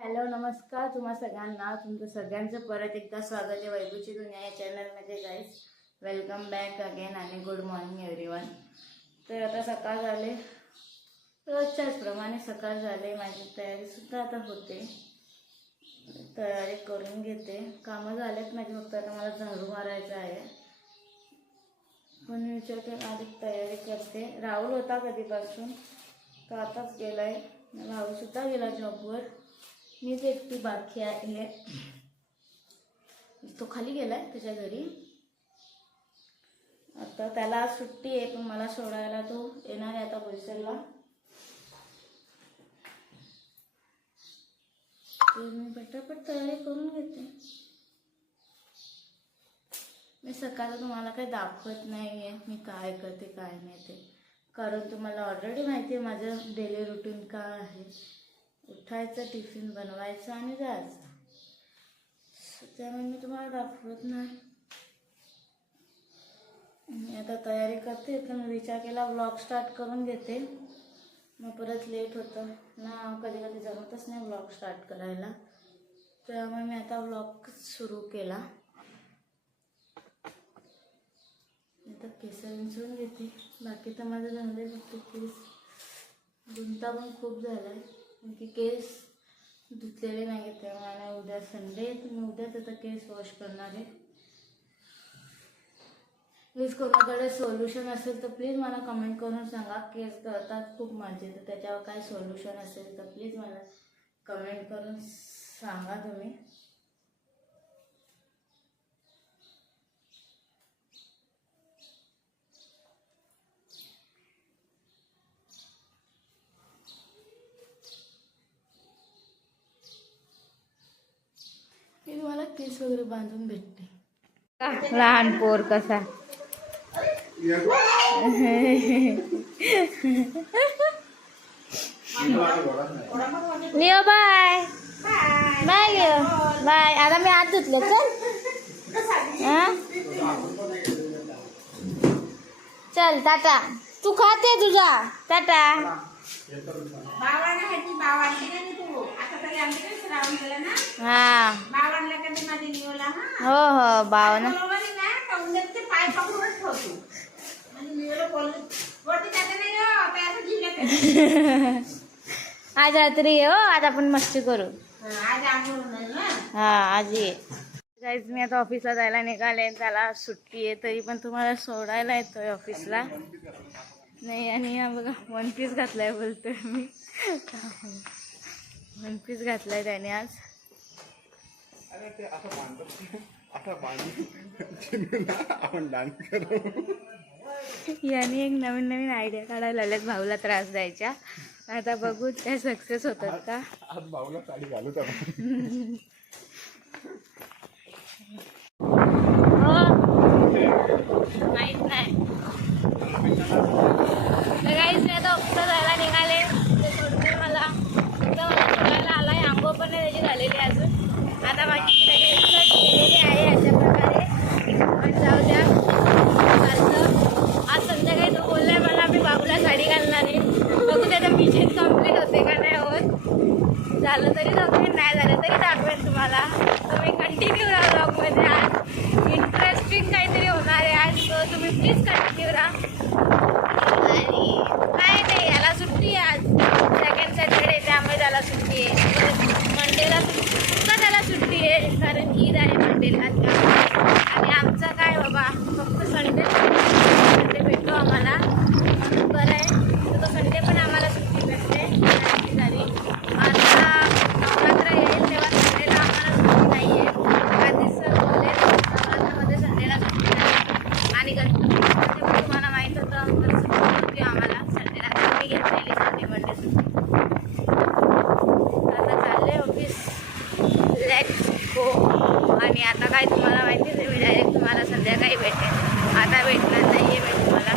Hello नमस्कार तुम्हा सगळ्यांना तुमचं सगळ्यांचं परत एकदा स्वागत आहे वैभवची दुनिया या चॅनलमध्ये गाईज. वेलकम बॅक अगेन आणि गुड मॉर्निंग एव्हरीवन. तर आता सकाळ झाले, रोजच्याचप्रमाणे सकाळ झाले. माझी तयारीसुद्धा आता होते, तयारी करून घेते. कामं झालेत माझी, फक्त आता मला झाडू मारायचं आहे. पण विचार केला आधी तयारी करते. राहुल होता कधीपासून, तो आताच गेला आहे. राहुलसुद्धा गेला जॉबवर, मीच एकटी बाकी आहे. तो खाली गेलाय त्याच्या घरी. आता त्याला आज सुट्टी आहे, पण मला सोडायला तो येणार आहे आता बोईसरला. मी पटापट तयारी करून घेते. मी सकाळला तुम्हाला काही दाखवत नाही आहे मी काय करते काय नाही ते, कारण तुम्हाला ऑलरेडी माहिती आहे माझं डेली रुटीन काय आहे. उठायचं, टिफिन बनवायचं आणि जायचं. त्यामुळे मी तुम्हाला दाखवत नाही. मी आता तयारी करते, पण विचार केला व्लॉग स्टार्ट करून घेते. मग परत लेट होतं ना, कधी कधी जमतच नाही व्लॉग स्टार्ट करायला. त्यामुळे मी आता व्लॉग सुरू केला. आता केस विंचरून घेते. बाकी तर माझं झालं फक्त केस. गुंता पण खूप झाला आहे, की केस धुतलेले नाही आहेत. त्यामुळे उद्या संडे, तुम्ही उद्याच आता केस वॉश करणार आहे. प्लीज कोणाकडे सोल्युशन असेल तर प्लीज मला कमेंट करून सांगा. केस गळतात खूप माझे, तर त्याच्यावर काय सोल्युशन असेल तर प्लीज मला कमेंट करून सांगा तुम्ही. मी तुम्हाला केस वगैरे बांधून भेटते. लहान पोर कसा नियो. Bye bye bye. आता मी हात धुतले. चल टाटा. तू खाते तुझा टाटा. हा हो हो बावना. आज रात्री ये हो, आज आपण मस्ती करू. हा आज ये. गाईज मी आता ऑफिसला जायला निघाले. त्याला सुट्टी आहे तरी पण तुम्हाला सोडायला येतोय ऑफिसला. नाही आणि हा बघा वन पीस घातलाय बोलतोय मी. वन पीस घातलाय त्याने आज. याने एक नवीन नवीन आयडिया काढायला लागल्यात भाऊला त्रास द्यायच्या. आता बघू त्या सक्सेस होतात का. आज भाऊला साडी घालू माहित नाही. गाईज मी आता ऑफिसला जायला निघाले. ते सोडते मला सोडायला आलाय. आंघोळ पण नाही त्याची झालेली अजून. आता माझी त्याची एक्सरसाइज केलेली आहे अशा प्रकारे. पण जाऊ द्या चालतं. आज संध्याकाळी तो बोललाय मला मी बाबूला साडी घालणार आहे. बघू त्याचं मिशन कम्प्लीट होते का नाही होत. झालं तरी दाखवेन, नाही झालं तरी दाखवेन तुम्हाला. तुम्ही कंटिन्यू राहा ब्लॉगमध्ये. आज इंटरेस्टिंग काहीतरी होणार आहे आज, तर तुम्ही प्लीज कंटिन्यू राहा. आणि काय नाही, याला सुट्टी आहे आज सेकंड सॅटर्डे, त्यामुळे त्याला सुट्टी आहे. मंडेला सुद्धा त्याला सुट्टी आहे, कारण ईद आहे मंडेला. आणि आमचं काय बाबा फक्त संडे भेटतो आम्हाला, म्हणून बरं आहे. तर तो संडे पण आम्हाला सुट्टी भेटते. झाली आता नवरात्र येईल तेव्हा संडेला आम्हाला सुट्टी नाही आहे. आधीच सर बोलले नवरात्रामध्ये संडेला सुट्टी नाही. आणि गणपतीमध्ये पण तुम्हाला माहीत होतं तर सुट्टी होती आम्हाला संडेला. मी घेतलेली संडे मंडे सुट्टी. आता चालले ऑफिस, लेट्स गो. आणि आता काय तुम्हाला माहितीच आहे, मी डायरेक्ट तुम्हाला संध्याकाळी भेटेन. आता भेटणार नाही आहे मी तुम्हाला,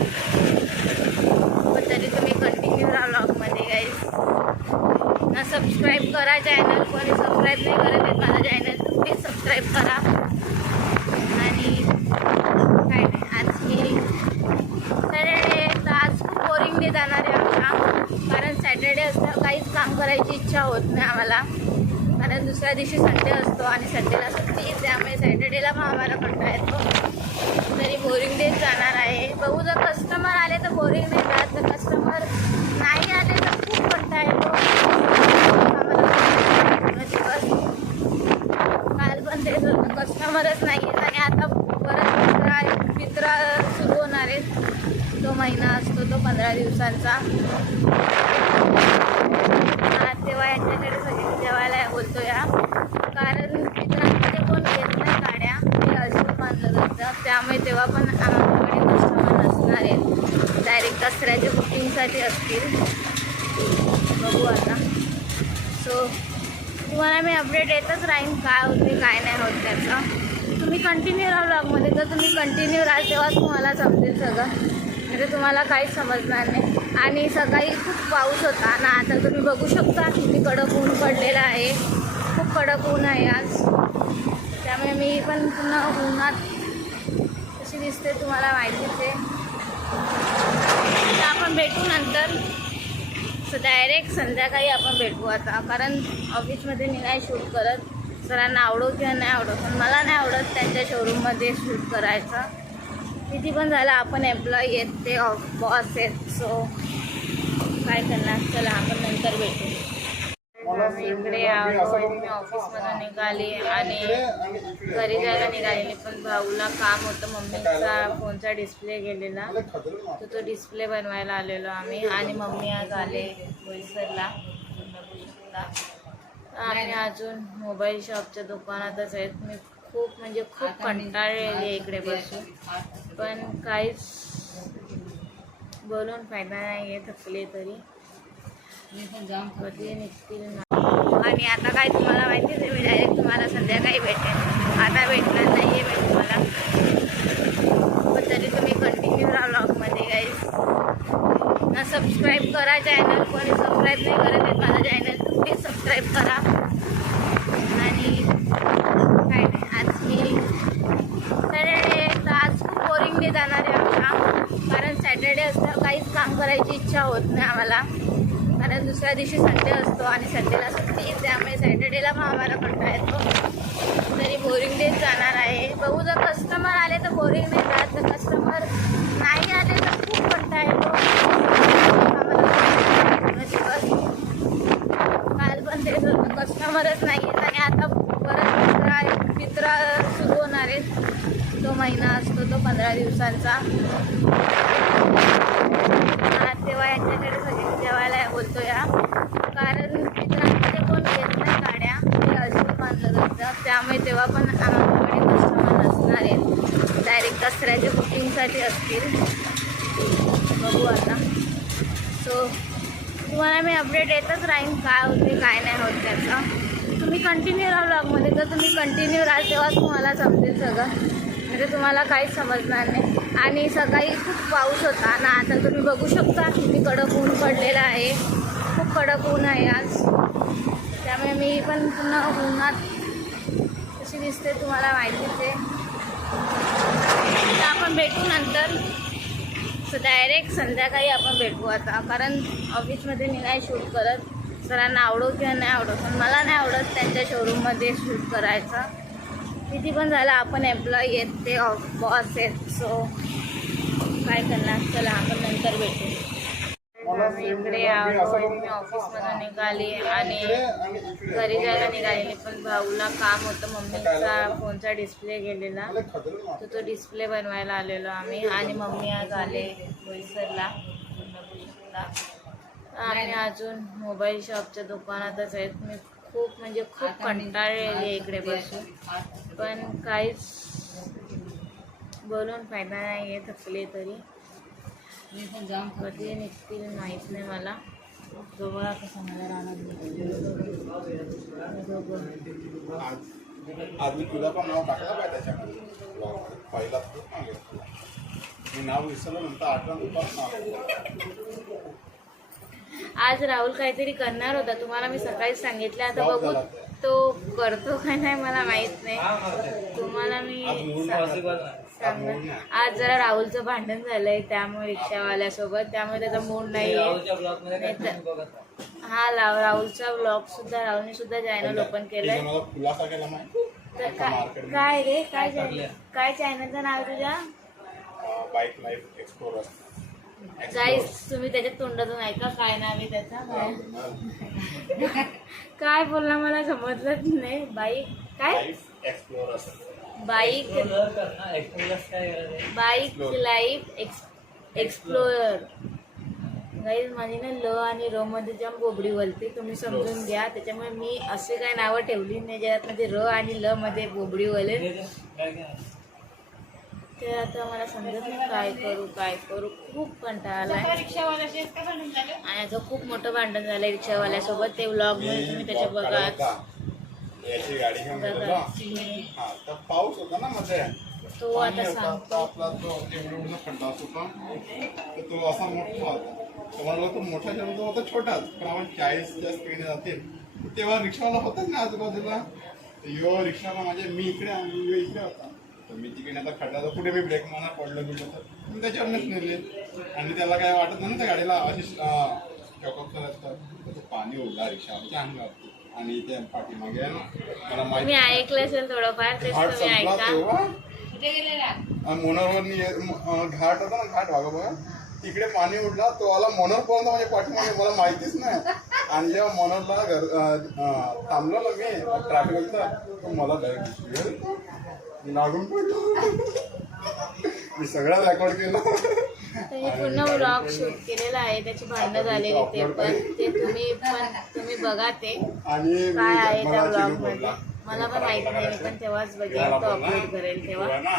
पण तरी तुम्ही कंटिन्यू राहा व्लॉगमध्ये गाईज. ना सबस्क्राईब करा चॅनल, कोणी सबस्क्राईब नाही करत आहेत माझा चॅनल, प्लीज सबस्क्राईब करा. आणि काय नाही, आज ही सॅटर्डे, तर आज खूप बोरिंग डे जाणार आहे आमचा. कारण सॅटर्डे असतं काहीच काम करायची इच्छा होत नाही आम्हाला. कारण दुसऱ्या दिवशी संडे असतो आणि संडेला सुट्टी, त्यामुळे सॅटर्डेला मग आम्हाला कंटाळा येतो. तरी बोरिंग डेज जाणार आहे. बघू, जर कस्टमर आले तर बोरिंग नाही जात, तर कस्टमर नाही आले तर खूप कंटाळा येतो आम्हाला दिवस. काल पण ते कस्टमरच नाही आहेत आणि आता परत मित्र सुरू होणार आहेत. तो महिना असतो तो 15 दिवसांचा. तेव्हा यांच्याकडे सगळे जेवायला बोलतो या, कारण मित्रांमध्ये कोण घेत नाही गाड्या, ते अजून मानलं जातं. त्यामुळे तेव्हा पण आमच्याकडे कस्टमर नसणार आहेत. डायरेक्ट दसऱ्याच्या बुकिंगसाठी असतील. बघू आता. सो तुम्हाला मी अपडेट येतच राहीन काय होते काय नाही होत त्याचं. तुम्ही कंटिन्यू राहा ब्लॉगमध्ये. जर तुम्ही कंटिन्यू राहाल तेव्हाच तुम्हाला समजेल सगळं, म्हणजे तुम्हाला काहीच समजणार नाही. आणि सकाळी खूप पाऊस होता ना, आता तुम्ही बघू शकता किती कडक ऊन पडलेलं आहे. खूप कडक ऊन आहे आज, त्यामुळे मी पण पुन्हा उन्हात कशी दिसते तुम्हाला माहितीच आहे. तर आपण भेटू नंतर. सो डायरेक्ट संध्याकाळी आपण भेटू आता, कारण ऑफिसमध्ये मी नाही शूट करत. सरांना आवडो किंवा नाही आवडो, पण मला नाही आवडत त्यांच्या शोरूममध्ये शूट करायचं. किती पण झालं, आपण एम्प्लॉई आहेत, ते बॉस आहेत. सो काय करणार. चला आपण नंतर भेटू. इकडे आलो, मी ऑफिसमधून निघाली आणि घरी जायला निघालेली, पण भाऊला काम होतं. मम्मीचा फोनचा डिस्प्ले गेलेला, तर तो डिस्प्ले बनवायला आलेलो आम्ही. आणि मम्मी आज आले बोईसरला. आम्ही अजून मोबाईल शॉपच्या दुकानातच आहेत. मी खूप म्हणजे खूप कंटाळलेली आहे इकडे बसून, पण काहीच बोलून फायदा नाही आहे. थकले तरी कधी निघतील ना. आणि आता काय तुम्हाला माहितीच आहे, मी डायरेक्ट तुम्हाला संध्याकाळी भेटेन. आता भेटणार नाही आहे मी तुम्हाला, पण तरी तुम्ही कंटिन्यू राहा ब्लॉगमध्ये गाईज. ना सबस्क्राईब करा चॅनल, कोणी सबस्क्राईब नाही करत आहे माझा चॅनल, तुम्ही सबस्क्राईब करा. आणि काय नाही, आज मी सॅटर्डे, तर आज खूप बोरिंग डे जाणार आहे आमचा, कारण सॅटर्डे असल्यावर काहीच काम करायची इच्छा होत नाही आम्हाला, कारण दुसऱ्या दिवशी संडे असतो आणि संडेला सुट्टी, त्यामुळे सॅटर्डेला मग आम्हाला कंटाळा येतो. तरी बोरिंग डेज जाणार आहे. बघू, जर कस्टमर आले तर बोरिंग नाही जात, तर कस्टमर नाही आले तर खूप कंटाळा येतो आम्हाला दिवस. काल पण ते कस्टमरच नाही आहेत आणि आता परत मित्र सुरू होणार आहेत. तो महिना असतो तो 15 दिवसांचा. तेव्हा यांच्याकडे सगळे जेवायला बोलतो या, कारण मित्रांमध्ये कोण घेत नाही गाड्या, ते अजून मानलं जातं. त्यामुळे तेव्हा पण आमच्याकडे कस्टमर नसणार आहेत. डायरेक्ट दसऱ्याच्या बुकिंगसाठी असतील. बघू आता. सो तुम्हाला मी अपडेट येतच राहीन काय होते काय नाही होत त्याचं. तुम्ही कंटिन्यू राहा ब्लॉगमध्ये. जर तुम्ही कंटिन्यू राहाल तेव्हाच तुम्हाला समजेल सगळं, म्हणजे तुम्हाला काहीच समजणार नाही. आणि सकाळी खूप पाऊस होता ना, आता तुम्ही बघू शकता किती कडक ऊन पडलेलं आहे. खूप कडक ऊन आहे आज, त्यामुळे मी पण पुन्हा उन्हात कशी दिसते तुम्हाला माहितीच आहे. तर आपण भेटू नंतर. सो डायरेक्ट संध्याकाळी आपण भेटू आता, कारण ऑफिसमध्ये मी नाही शूट करत. सरांना आवडो किंवा नाही आवडो, पण मला नाही आवडत त्यांच्या शोरूममध्ये शूट करायचं. किती पण झालं, आपण एम्प्लॉई आहेत, ते बॉस आहेत. सो काय करणार. चला आपण नंतर भेटू. इकडे आलो, मी ऑफिसमधून निघाली आणि घरी जायला निघालेली, पण भाऊला काम होतं. मम्मीचा फोनचा डिस्प्ले गेलेला, तर तो डिस्प्ले बनवायला आलेलो आम्ही. आणि मम्मी आज आले बोईसरला. आम्ही अजून मोबाईल शॉपच्या दुकानातच आहेत. मी खूप म्हणजे खूप कंटाळलेली आहे इकडे बसून, पण काहीच बोलून फायदा नाही आहे. थकले तरी कधी निघतील माहीत नाही मला. दोघा कसं मला राहणार आज मी तुला पण नाव टाकलं पाहिजे त्याच्यामध्ये. पहिला मी नाव विसरलं, नंतर आठवण नाव. आज राहुल काहीतरी करणार होता, तुम्हाला मी सकाळी सांगितलं. आता बघू तो करतो का नाही मला माहित नाही. तुम्हाला मी आज जरा राहुलचं भांडण झालंय त्यामुळे रिक्षावाल्यासोबत, त्यामुळे त्याचा मूड नाही आहे. हा राहुलचा ब्लॉग सुद्धा राहुलने सुद्धा चॅनल ओपन केलंय. तिने मला खुलासा केला माहिती तर काय रे काय चॅनलचं नाव आहे तुझ्या? Bike life explorer. गाईस तुम्ही त्याच्या तोंडातून ऐका काय नाव आहे त्याचं. काय बोलला मला समजलंच नाही. बाईक काय explorer. Bike life explorer. Guys माझी ना ल आणि र मध्ये जाम बोबडी बोलते, तुम्ही समजून घ्या. त्याच्यामुळे मी असे काय नावं ठेवली नाही ज्यात मध्ये र आणि ल मध्ये बोबडी बोलेल. ते आता मला समजत नाही काय करू. खूप कंटाळा आलाय आणि आता खूप मोठं भांडण झालंय रिक्षावाल्यासोबत. ते व्लॉग मध्ये तुम्ही त्याच्या बघा. याची गाडी घेऊन गेलेलो. हा तर पाऊस होता ना मध्ये, तो आता सांगतो आपला तो एवढा खड्डा होता तर तो असा मोठा होता. तर म्हणलं तो मोठा जन्म होता छोटाच, पण आपण 40च्या स्पीडने जातील तेव्हा रिक्षावाला होताच ना आजूबाजूला. यो रिक्षाला म्हणजे मी इकडे आणि यो इकडे होता. तर मी तिकडे आता खड्डा तर कुठे मी ब्रेक मारणार पडलो बिडलो तर मी त्याच्यावरच नेले. आणि त्याला काय वाटत नाही ना त्या गाडीला अशी चॉकअप असतात. तर पाणी उडला रिक्षावाल्याच्या अंगावरती आणि त्या पाठीमागे आहे ना मला माहिती मी ऐकलं असेल थोडंफार तेच घाट तुम्ही संपला ऐका. तेव्हा मोनरवर घाट होता ना, घाट बघा बघा तिकडे पाणी उडला. तो आला मोनरपर्यंत म्हणजे पाठीमागे मला माहितीच नाही. आणि जेव्हा मोनरला थांबलो ना मी ट्रॅफिक होता तो मला लागून पडलो. मी सगळं रेकॉर्ड केलं. मी पूर्ण व्लॉग शूट केलेला आहे, त्याची भांडणं झालेली ते पण ते तुम्ही बघा ते आणि काय आहे त्या ब्लॉग मध्ये. मला पण माहित नाही, मी पण तेव्हाच बघेन तो अपलोड करेल तेव्हा.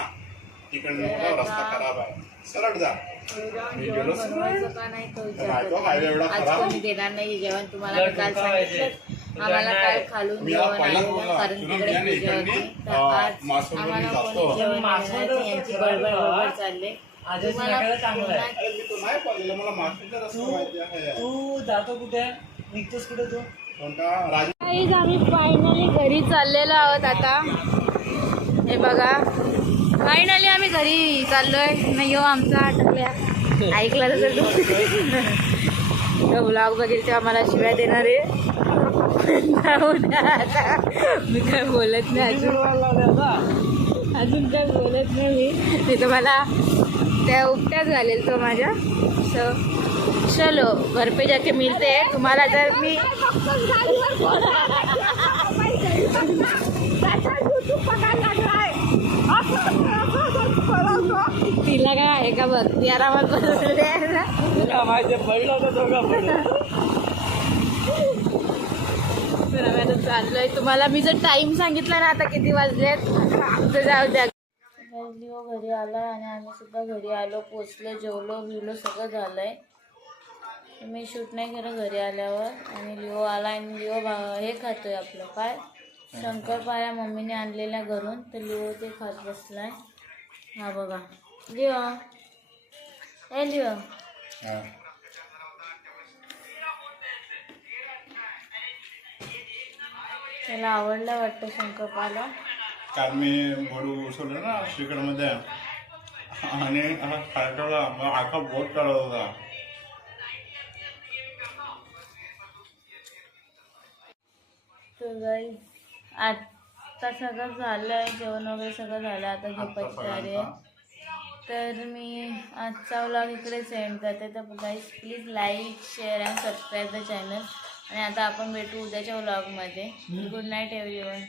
तिकडनं रस्ता खराब आहे, सरळ जा. बनवायचं का नाही तो विचारतो. आज कोणी देणार नाही जेवण. तुम्हाला मी काल सांगितलं आम्हाला काल खालून जेवण आलेलं कारण तिकडे पूजा होती. तर आज आम्हाला कोणी जेवण देणार नाही यांची बडबड चालले. तू जातो कुठे, निघतोस कुठे तू? आम्ही फायनली घरी चाललेलो आहोत आता. हे बघा फायनली आम्ही घरी चाललोय. नाही हो आमचा अटकल्या ऐकला तसं तो ब्लॉग बघेल तेव्हा मला शिव्या देणार आहे. आता मी काय बोलत नाही अजून काय बोलत नाही मी तुम्हाला त्या उपट्याच घालेल तो माझ्या. सो चलो घर पे जाके मिलते हैं. तुम्हाला जर मी तिला काय आहे का बघ, ती आरामात बसले ना. तर आम्ही आता चाललोय. तुम्हाला मी जर टाइम सांगितला ना आता किती वाजलेत तर जाऊ द्या. लिओ घरी आलाय आणि आम्ही सुद्धा घरी आलो, पोचलो, जेवलो बिवलो सगळं झालंय. मी शूट नाही केलं घरी आल्यावर. आणि लिओ आला आणि लिओ हे खातोय आपलं काय शंकरपाळ्या मम्मीने आणलेल्या घरून. तर लिओ ते खात बसलाय. हा बघा लिओ, ए लिओ त्याला आवडलं वाटतं शंकरपाळ्या. काल मी भडू उसवलं ना श्रीकडमध्ये आणि खायला आखा बोट काढत होता. तर गाईस आता सगळं झालं आहे, जेवण वगैरे सगळं झालं. आता झोपायची तयारी आहे. तर मी आजचा व्लॉग इकडे सेंड करते. तर guys please like share and subscribe the channel. आणि आता आपण भेटू उद्याच्या व्लॉगमध्ये. Good night everyone.